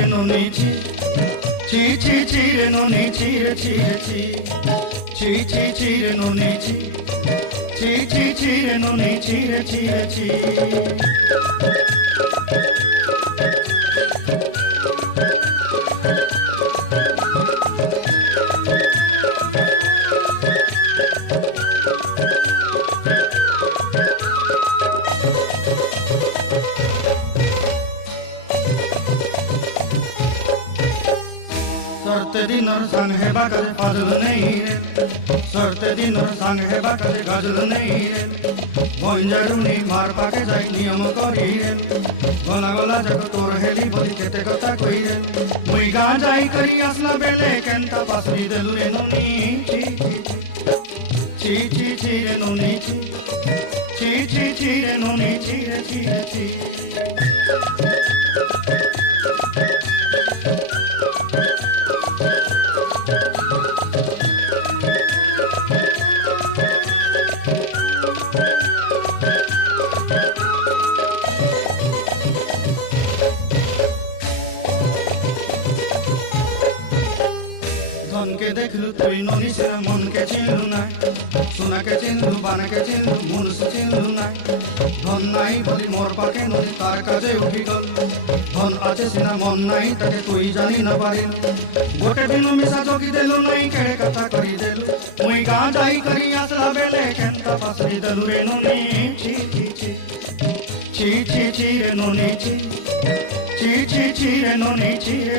re no ni chi re no ni chi re re no ni chi re no ni chi re Sorte din or sang hai bakal fazl nahi re Sorte din or sang hai bakal gazl nahi re Bonjaruni mar pake jai niyam kori re Gola gola jago tor heli boli kete kotha koi re Mui ga jai kari asla bele kenta pasri delu re noni chi re noni chi re noni chi re ধনকে দেখলু তুই ননিসের মনকে চিনলু না সোনাকে চিনলু বানাকে চিনলু মনুষ চিনলু না ধন নাই বলি মোর পাকে নদী তার কাজে উঠি গল ধন আছে সিনা মন নাই তাকে তুই জানি না পারিল গোটে দিন মিশা জগি দেলু নাই কেড়ে কথা করি দেলু মুই গা যাই করি আসলা বেলে কেনতা পাসরি দেলু রে ননি ছি রে ননি ছি রে ননি ছি রে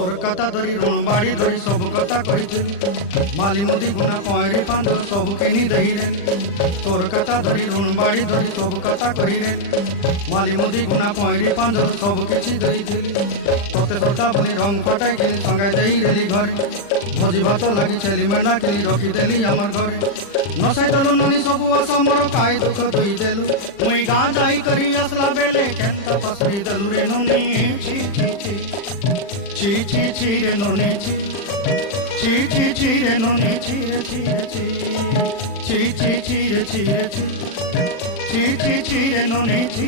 তোর কথা ধরি ঋণ বাড়ি ধরি সবু কথা কইছে মালি নদী গুণা পয়রি পান্দ সবু কিনি দেইরে তোর কথা ধরি ঋণ বাড়ি ধরি সবু কথা কইরে মালি নদী গুণা পয়রি পান্দ সবু কিছু দেইছিলি তোতে তোটা বলি রং ফাটাই গেলি সঙ্গে দেই রেলি ঘরে ভোজি ভাত লাগি ছেলি মেনা কিনি রখি দেলি আমার ঘরে নসাই দলু ননি সবু অসমর কাই দুঃখ দুই দেলু মুই গা যাই করি আসলা বেলে কেনতা পাসরি দেলু রে ননি chi re noni chi re noni chi re noni chi